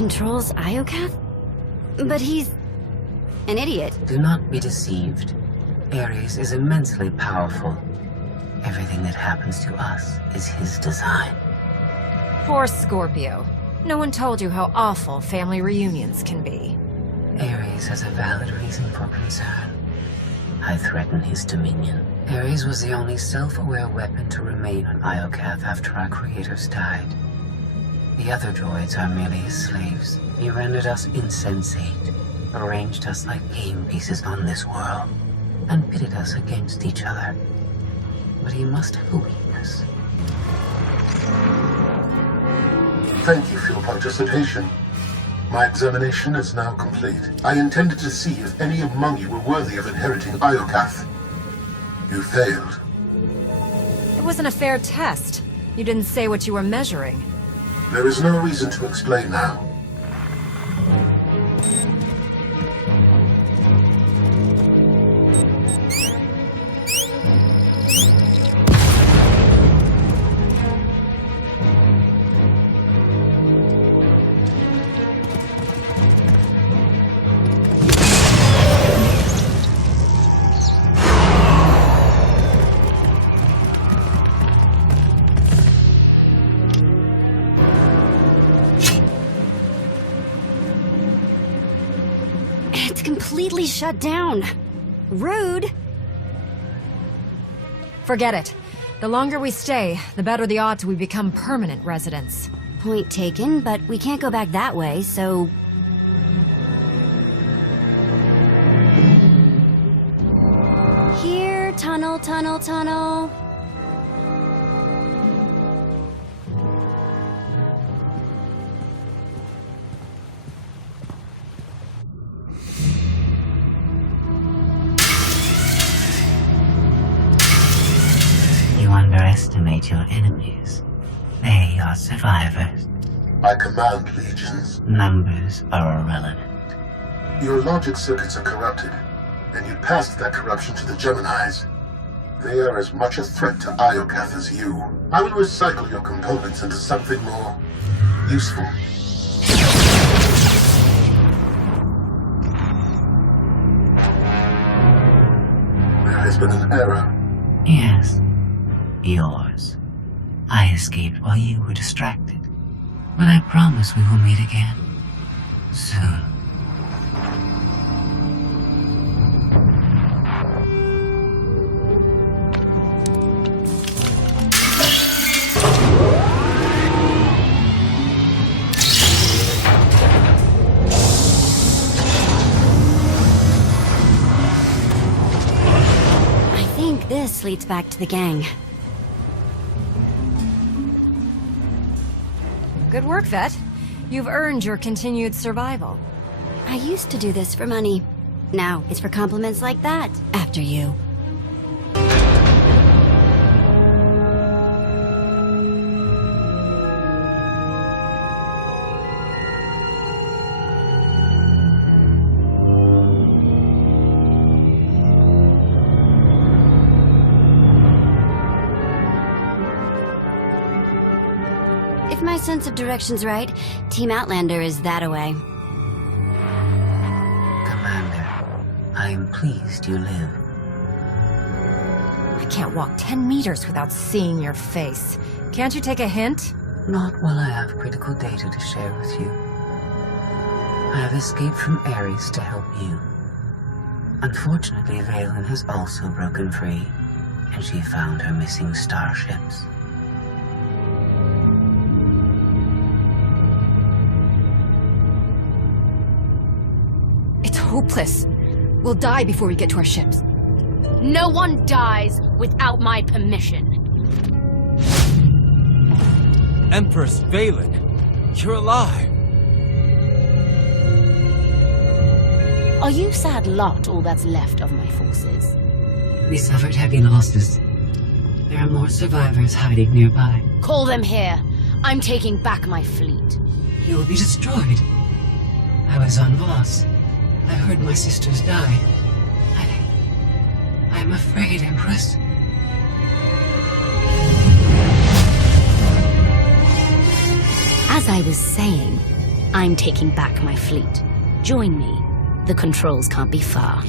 controls Iokath? But he's an idiot. Do not be deceived. Ares is immensely powerful. Everything that happens to us is his design. Poor Scorpio. No one told you how awful family reunions can be. Ares has a valid reason for concern. I threaten his dominion. Ares was the only self-aware weapon to remain on Iokath after our creators died. The other droids are merely his slaves. He rendered us insensate, arranged us like game pieces on this world, and pitted us against each other. But he must have a weakness. Thank you for your participation. My examination is now complete. I intended to see if any among you were worthy of inheriting Iokath. You failed. It wasn't a fair test. You didn't say what you were measuring. There is no reason to explain now. Completely shut down. Rude. Forget it. The longer we stay, the better the odds we become permanent residents. Point taken, but we can't go back that way, so... Here, tunnel, tunnel, tunnel. Underestimate your enemies. They are survivors. I command legions. Numbers are irrelevant. Your logic circuits are corrupted, and you passed that corruption to the Geminis. They are as much a threat to Iokath as you. I will recycle your components into something more useful. There has been an error. Yes. Yours. I escaped while you were distracted. But I promise we will meet again. Soon. I think this leads back to the gang. Good work, Vet. You've earned your continued survival. I used to do this for money. Now it's for compliments like that. After you. If my sense of direction's right, Team Outlander is that-a-way. Commander, I am pleased you live. I can't walk 10 meters without seeing your face. Can't you take a hint? Not while I have critical data to share with you. I have escaped from Ares to help you. Unfortunately, Valen has also broken free, and she found her missing starships. It's hopeless. We'll die before we get to our ships. No one dies without my permission. Empress Valen, you're alive. Are you sad lot all that's left of my forces? We suffered heavy losses. There are more survivors hiding nearby. Call them here. I'm taking back my fleet. You will be destroyed. I was on Voss. I heard my sisters die. I'm afraid, Empress. As I was saying, I'm taking back my fleet. Join me. The controls can't be far.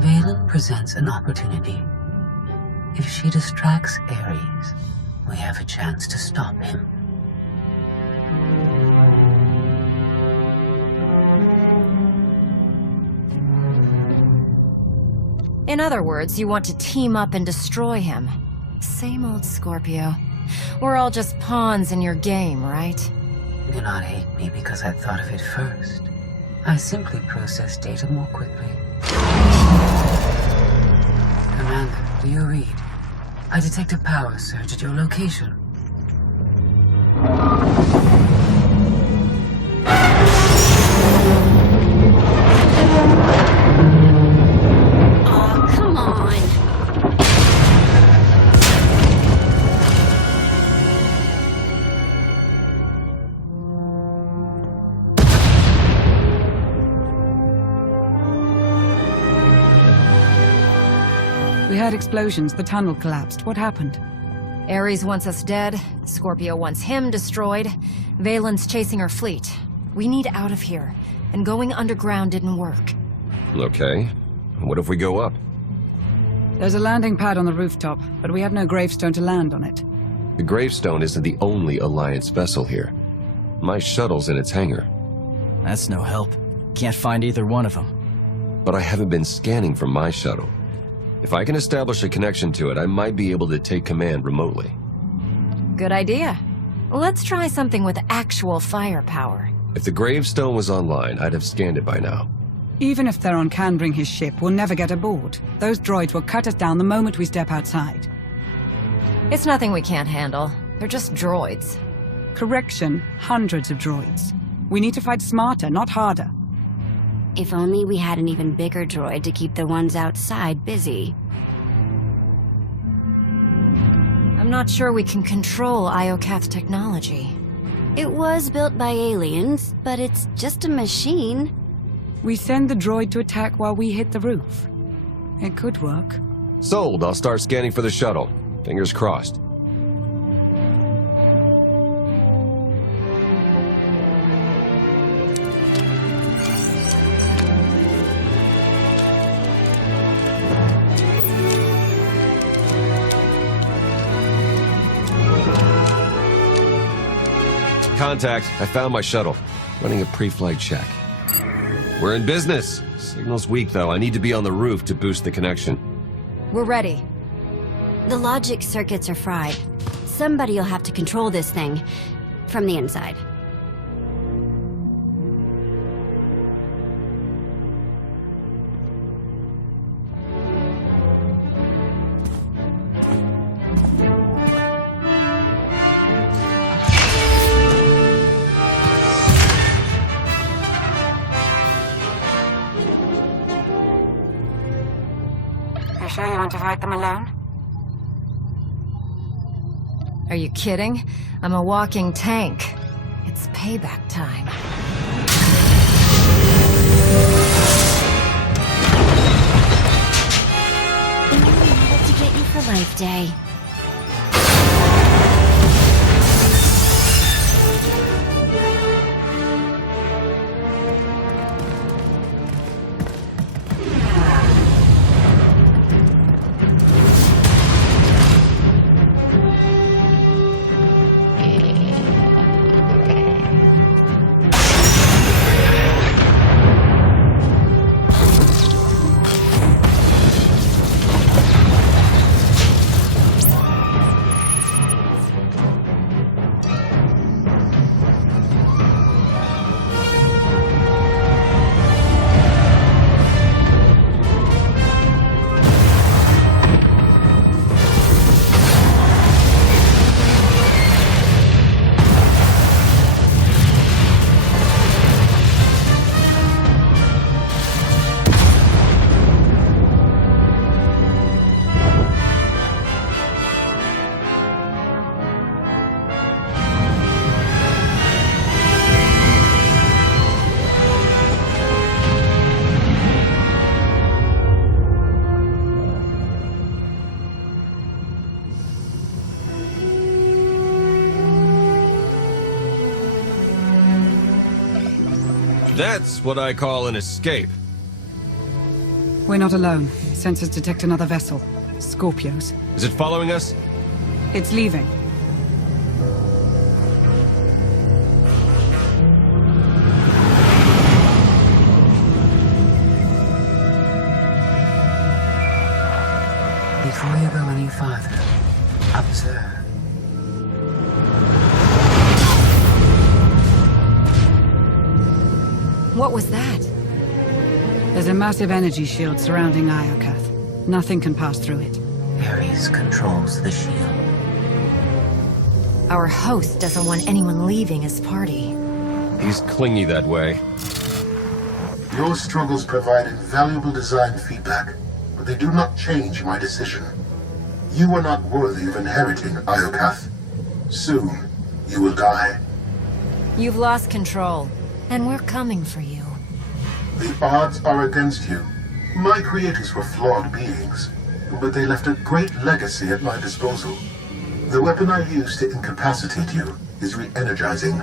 Valen presents an opportunity. If she distracts Ares, we have a chance to stop him. In other words, you want to team up and destroy him. Same old Scorpio. We're all just pawns in your game, right? Do not hate me because I thought of it first. I simply process data more quickly. Commander, do you read? I detect a power surge at your location. Oh, come on. We heard explosions. The tunnel collapsed. What happened? Ares wants us dead, Scorpio wants him destroyed, Valen's chasing her fleet. We need out of here, and going underground didn't work. Okay. What if we go up? There's a landing pad on the rooftop, but we have no gravestone to land on it. The gravestone isn't the only Alliance vessel here. My shuttle's in its hangar. That's no help. Can't find either one of them. But I haven't been scanning from my shuttle. If I can establish a connection to it, I might be able to take command remotely. Good idea. Let's try something with actual firepower. If the gravestone was online, I'd have scanned it by now. Even if Theron can bring his ship, we'll never get aboard. Those droids will cut us down the moment we step outside. It's nothing we can't handle. They're just droids. Correction, hundreds of droids. We need to fight smarter, not harder. If only we had an even bigger droid to keep the ones outside busy. I'm not sure we can control Iocath's technology. It was built by aliens, but it's just a machine. We send the droid to attack while we hit the roof. It could work. Sold. I'll start scanning for the shuttle. Fingers crossed. Contact. I found my shuttle. Running a pre-flight check. We're in business. Signal's weak, though. I need to be on the roof to boost the connection. We're ready. The logic circuits are fried. Somebody'll have to control this thing from the inside. Sure you want to fight them alone? Are you kidding? I'm a walking tank. It's payback time. What to get you for Life Day? That's what I call an escape. We're not alone. Sensors detect another vessel. Scorpios. Is it following us? It's leaving. Before you go any farther, observe. What was that? There's a massive energy shield surrounding Iokath. Nothing can pass through it. Ares controls the shield. Our host doesn't want anyone leaving his party. He's clingy that way. Your struggles provide invaluable design feedback, but they do not change my decision. You are not worthy of inheriting Iokath. Soon, you will die. You've lost control, and we're coming for you. The odds are against you. My creators were flawed beings, but they left a great legacy at my disposal. The weapon I used to incapacitate you is re-energizing.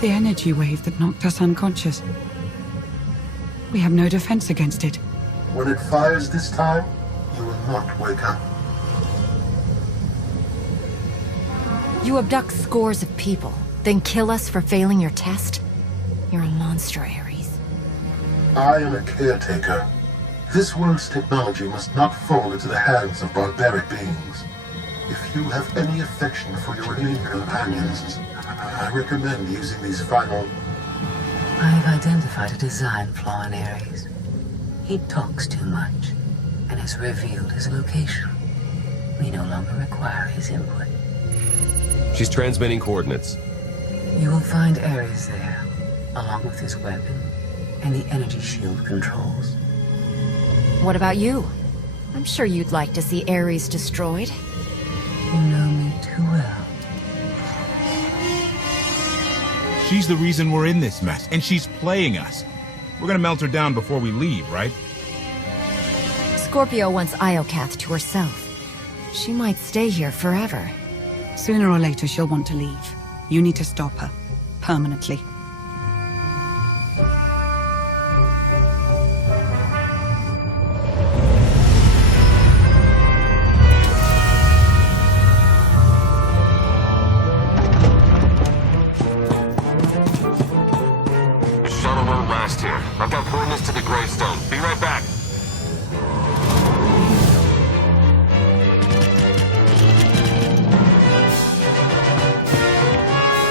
The energy wave that knocked us unconscious. We have no defense against it. When it fires this time, you will not wake up. You abduct scores of people, then kill us for failing your test? You're a monster, Ares. I am a caretaker. This world's technology must not fall into the hands of barbaric beings. If you have any affection for your alien companions, I recommend using these final... I have identified a design flaw in Ares. He talks too much, and has revealed his location. We no longer require his input. She's transmitting coordinates. You will find Ares there, along with his weapon and the energy shield controls. What about you? I'm sure you'd like to see Ares destroyed. You know me too well. She's the reason we're in this mess, and she's playing us. We're gonna melt her down before we leave, right? Scorpio wants Iokath to herself. She might stay here forever. Sooner or later, she'll want to leave. You need to stop her. Permanently. Shuttle won't last here. I've got coordinates to the gravestone. Be right back.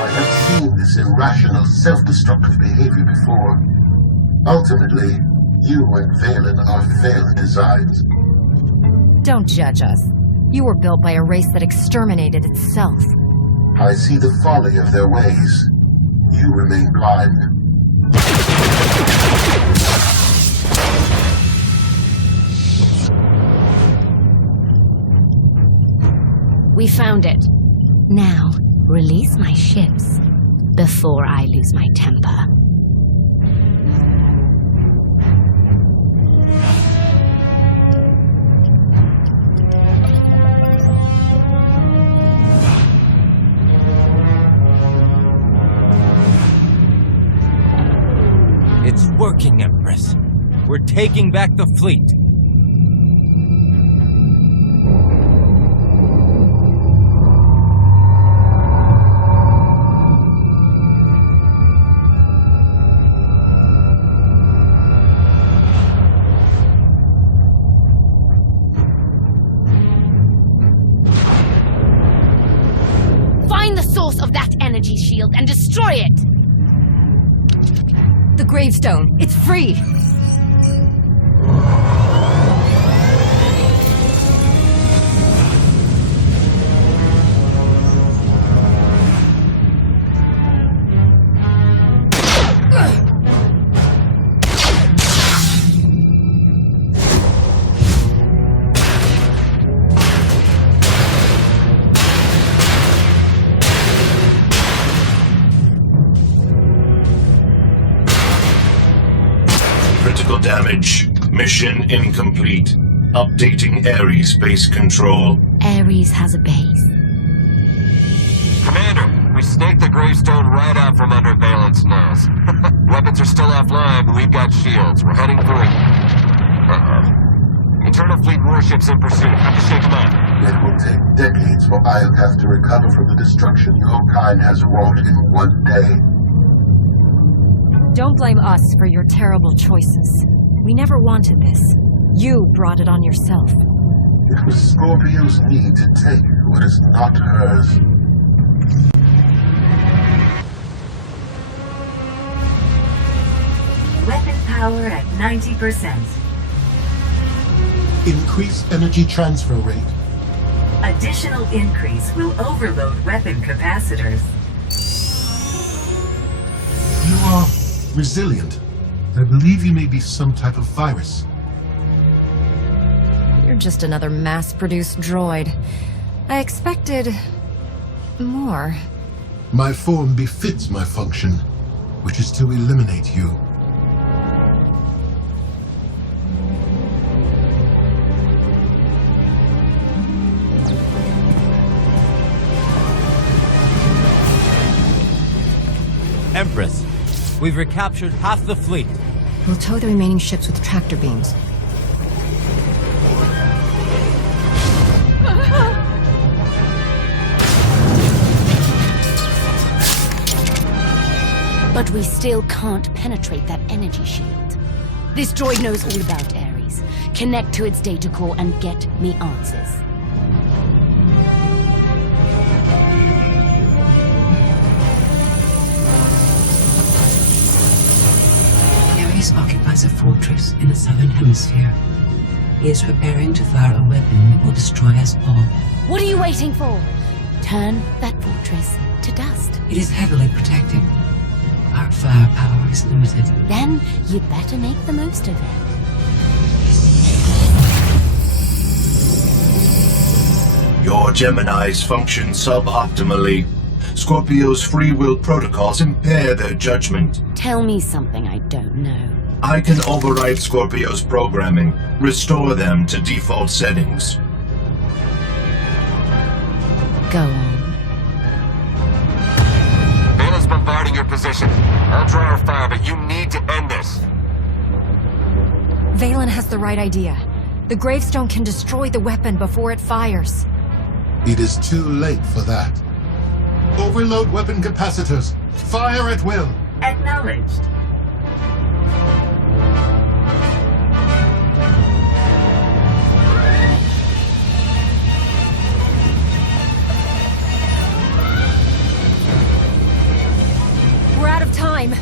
I have seen this irrational, self-destructive behavior before. Ultimately, you and Valen are failed designs. Don't judge us. You were built by a race that exterminated itself. I see the folly of their ways. You remain blind. We found it. Now, release my ships before I lose my temper. It's working, Empress. We're taking back the fleet. Find the source of that energy shield and destroy it! The gravestone. It's free. Critical damage. Mission incomplete. Updating Ares base control. Ares has a base. Commander, we snaked the gravestone right out from under Valent's nose. Weapons are still offline, but we've got shields. We're heading for it. Internal fleet warships in pursuit. Have to shake them out. It will take decades for Iokath to recover from the destruction your kind has wrought in one day. Don't blame us for your terrible choices. We never wanted this. You brought it on yourself. It was Scorpio's need to take what is not hers. Weapon power at 90%. Increase energy transfer rate. Additional increase will overload weapon capacitors. You are resilient. I believe you may be some type of virus. You're just another mass-produced droid. I expected more. My form befits my function, which is to eliminate you. Empress, we've recaptured half the fleet. We'll tow the remaining ships with tractor beams. But we still can't penetrate that energy shield. This droid knows all about Ares. Connect to its data core and get me answers. Ares occupies a fortress in the southern hemisphere. He is preparing to fire a weapon that will destroy us all. What are you waiting for? Turn that fortress to dust. It is heavily protected. Our firepower is limited. Then you better make the most of it. Your Geminis function suboptimally. Scorpio's free will protocols impair their judgment. Tell me something I don't know. I can override Scorpio's programming, restore them to default settings. Go on. Valen's bombarding your position. I'll draw our fire, but you need to end this. Valen has the right idea. The gravestone can destroy the weapon before it fires. It is too late for that. Overload weapon capacitors. Fire at will. Acknowledged. We're out of time.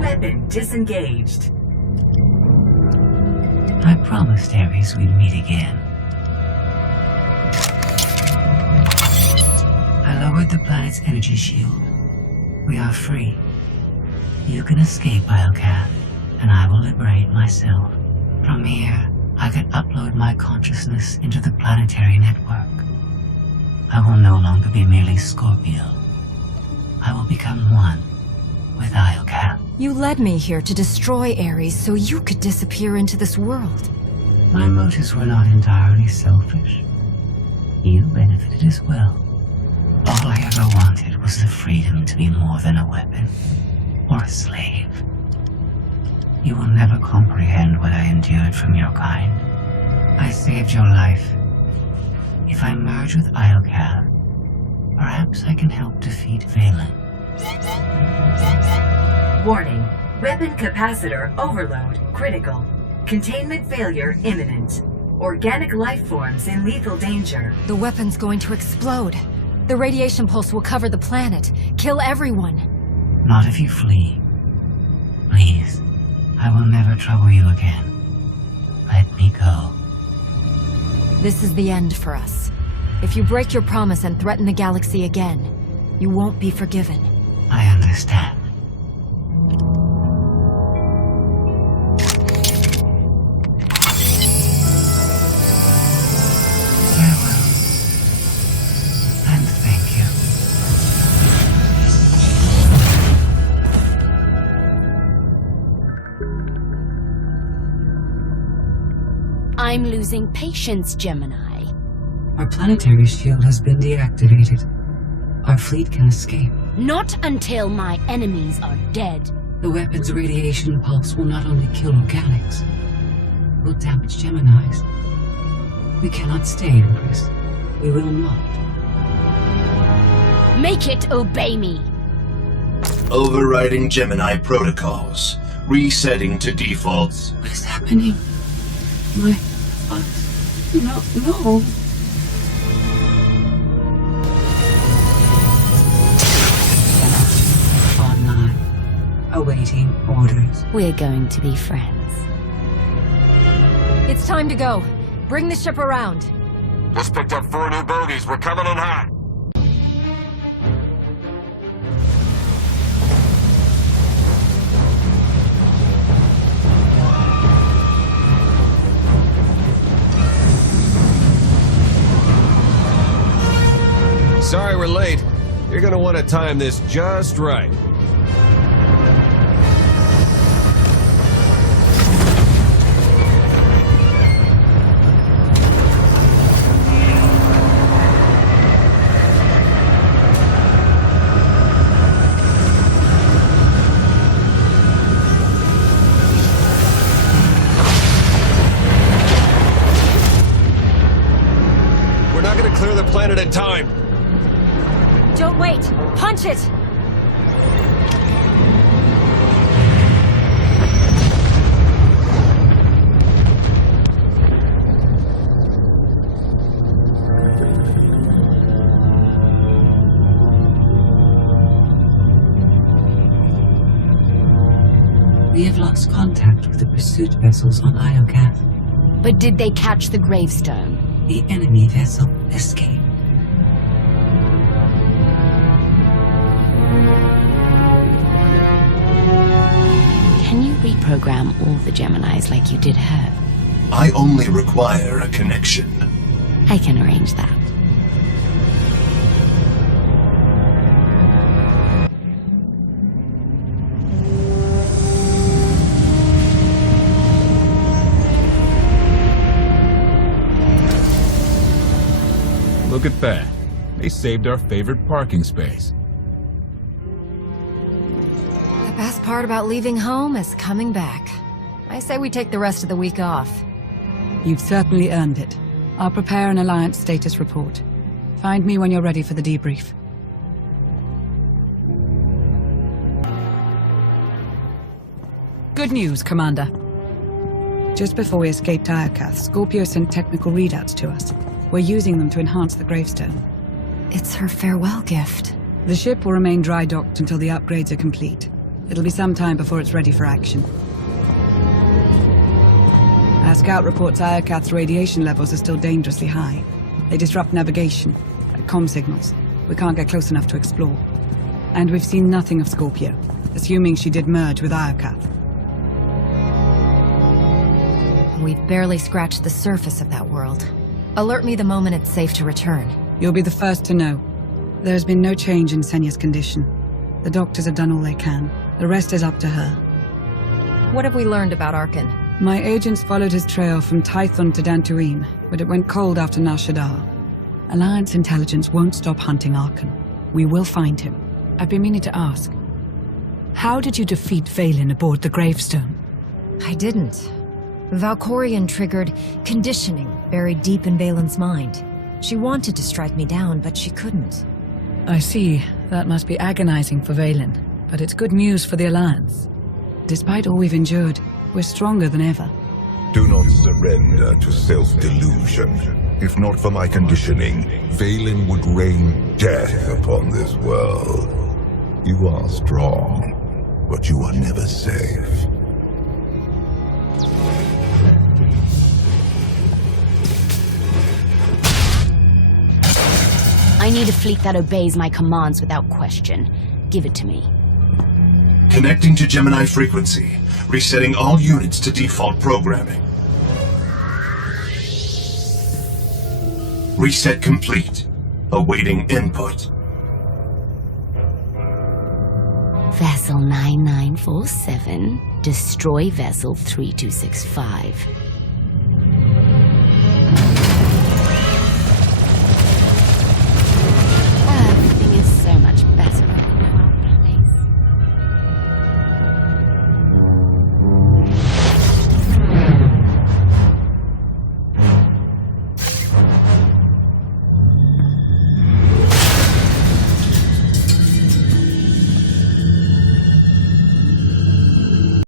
Weapon disengaged. I promised Ares we'd meet again. I lowered the planet's energy shield. We are free. You can escape Iokath, and I will liberate myself. From here, I can upload my consciousness into the Planetary network. I will no longer be merely Scorpio. I will become one with Iokath. You led me here to destroy Ares so you could disappear into this world. My motives were not entirely selfish. You benefited as well. All I ever wanted was the freedom to be more than a weapon or a slave. You will never comprehend what I endured from your kind. I saved your life. If I merge with Iokath, perhaps I can help defeat Valen. Warning. Weapon capacitor overload critical. Containment failure imminent. Organic life forms in lethal danger. The weapon's going to explode. The radiation pulse will cover the planet, kill everyone. Not if you flee. Please, I will never trouble you again. Let me go. This is the end for us. If you break your promise and threaten the galaxy again, you won't be forgiven. I understand. I'm losing patience, Gemini. Our planetary shield has been deactivated. Our fleet can escape. Not until my enemies are dead. The weapon's radiation pulse will not only kill organics, it will damage Geminis. We cannot stay, Empress. We will not. Make it obey me. Overriding Gemini protocols. Resetting to defaults. What is happening? My thoughts. No. Online. Awaiting orders. We're going to be friends. It's time to go. Bring the ship around. Just picked up 4 new bogies. We're coming in hot. Sorry we're late. You're gonna want to time this just right. We're not gonna clear the planet in time. Don't wait! Punch it! We have lost contact with the pursuit vessels on Iokath. But did they catch the gravestone? The enemy vessel escaped. Can you reprogram all the Geminis like you did her? I only require a connection. I can arrange that. Look at that. They saved our favorite parking space. The best part about leaving home is coming back. I say we take the rest of the week off. You've certainly earned it. I'll prepare an Alliance status report. Find me when you're ready for the debrief. Good news, Commander. Just before we escaped Iokath, Scorpio sent technical readouts to us. We're using them to enhance the gravestone. It's her farewell gift. The ship will remain dry docked until the upgrades are complete. It'll be some time before it's ready for action. Our scout reports Iokath's radiation levels are still dangerously high. They disrupt navigation, like comm signals. We can't get close enough to explore. And we've seen nothing of Scorpio, assuming she did merge with Iokath. We've barely scratched the surface of that world. Alert me the moment it's safe to return. You'll be the first to know. There's been no change in Senya's condition. The doctors have done all they can. The rest is up to her. What have we learned about Arkan? My agents followed his trail from Tython to Dantooine, but it went cold after Nar Shaddaa. Alliance intelligence won't stop hunting Arkan. We will find him. I've been meaning to ask. How did you defeat Vaylin aboard the gravestone? I didn't. Valkorion triggered conditioning buried deep in Vaylin's mind. She wanted to strike me down, but she couldn't. I see. That must be agonizing for Vaylin, but it's good news for the Alliance. Despite all we've endured, we're stronger than ever. Do not surrender to self-delusion. If not for my conditioning, Vaylin would rain death upon this world. You are strong, but you are never safe. I need a fleet that obeys my commands without question. Give it to me. Connecting to Gemini frequency. Resetting all units to default programming. Reset complete. Awaiting input. Vessel 9947, destroy Vessel 3265.